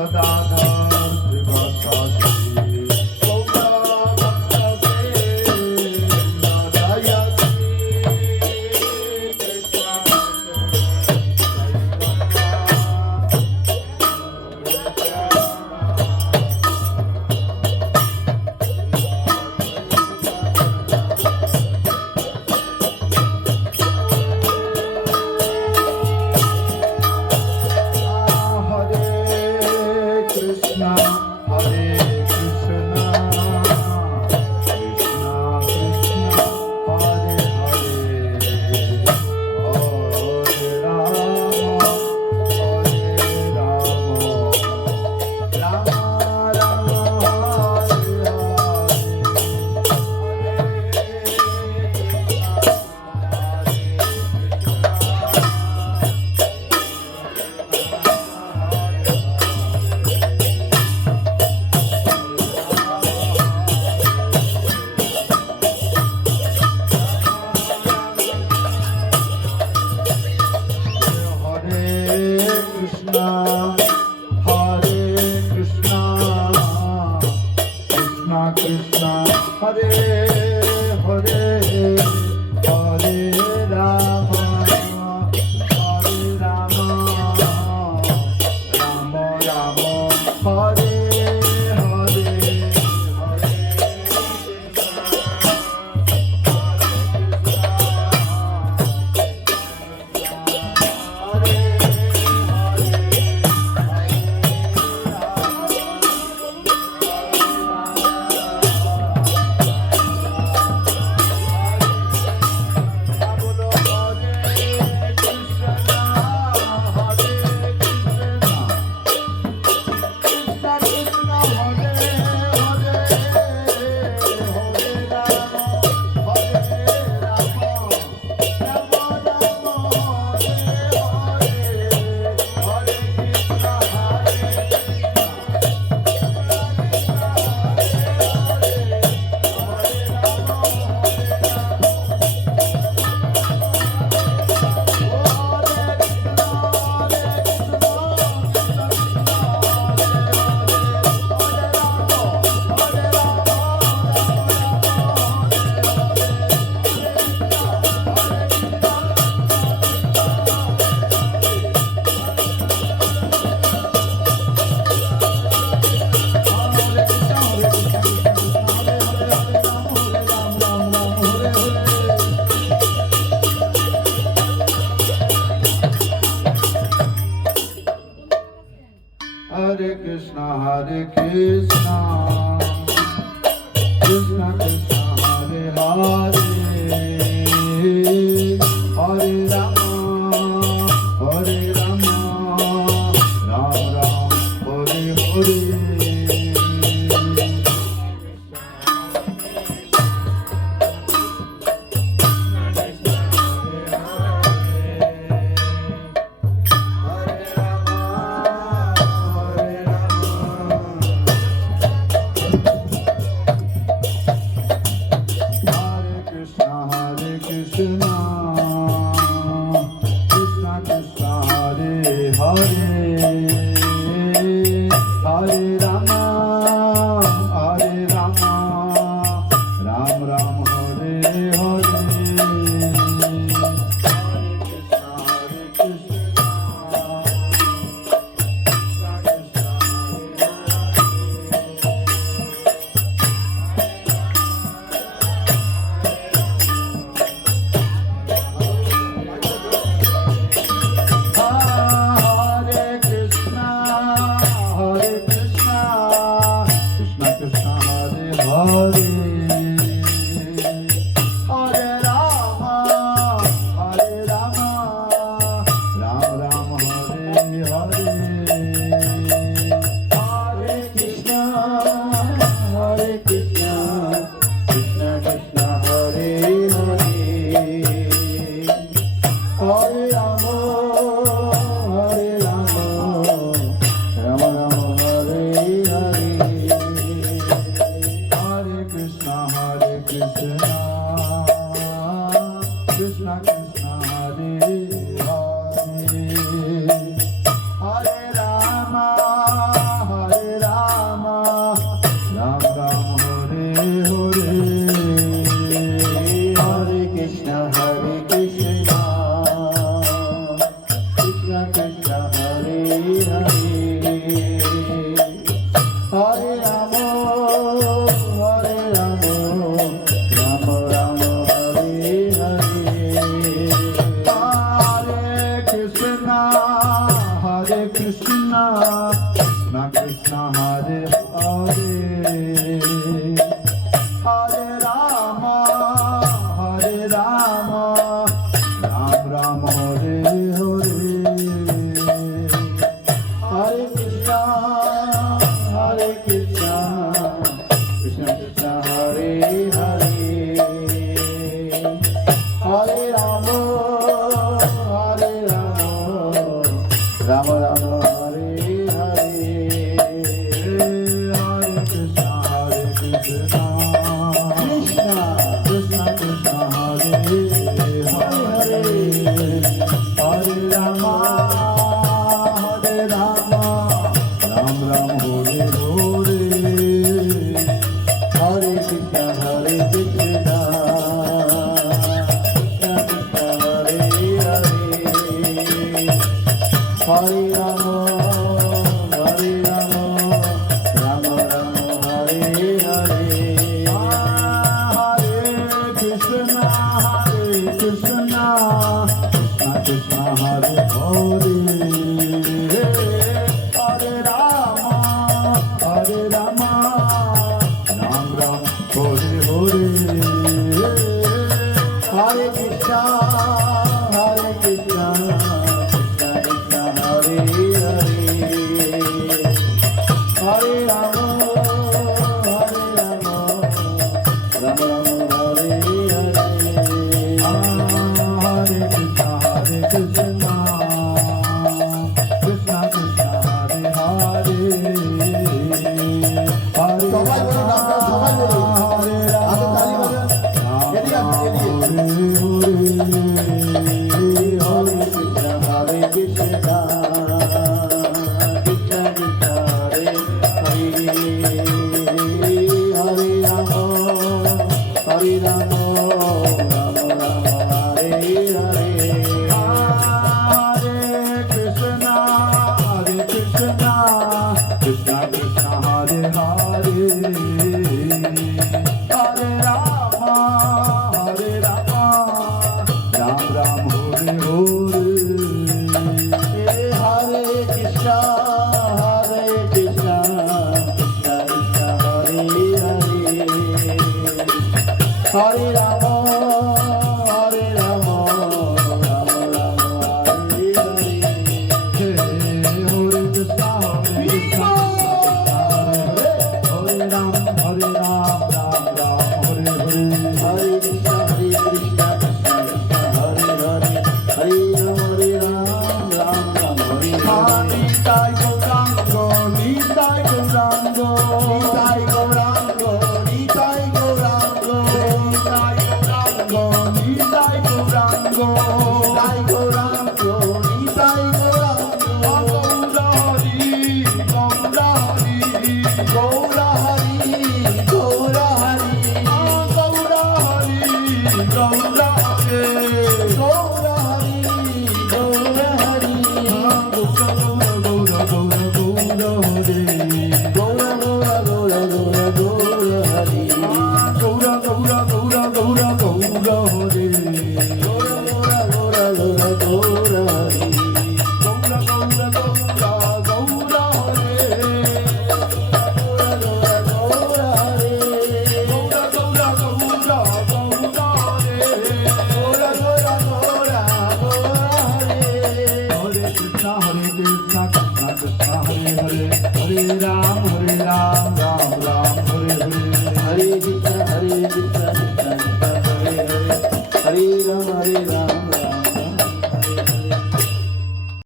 Gadadhar शिवसादि Hare Krishna, Krishna Krishna, Hare Hare, Hare Rama, Hare Rama, Ram Ram, Hare Hare. Hare Ram Hare Hare Hare Krishna Hare Krishna Hare Rama Hare Rama Rama Rama Hare Hare Hare Krishna Krishna Krishna Hare Hare Hare Rama Ram Ram Hare Hare Hare Krishna Krishna Krishna Hare Hare Hare Rama Ram Ram Hare Hare Hare Krishna Krishna Krishna Hare Hare সবাই বলুন আপনারা সবাই বলুন হাতে তালি বাজান এদিকে Hare Rama Krishna Krishna Hare Hare Hare Rama Ram Ram Hare Hare Hare Krishna Krishna Krishna Hare Hare Hare Rama Rama Rama Hare Hare Hare Krishna Hare Ram Ram Ram Hare Hare Hare Krishna Krishna Krishna Hare Hare Hare Ram Ram Hare Hare Nitai Gaurango Nitai Gaurango Nitai Gaurango Nitai Gaurango Nitai Gaurango Nitai Gaurango Nitai Gaurango Nitai Gaurango Gaura Hari Gaura Hari Gaura Hari Gaura Hari Gaura Hari Gaura Hari Gaura Hari Gaura Gaura Gaura Hare Gaura Hari Hare Krishna Krishna Hare Hare Hare Ram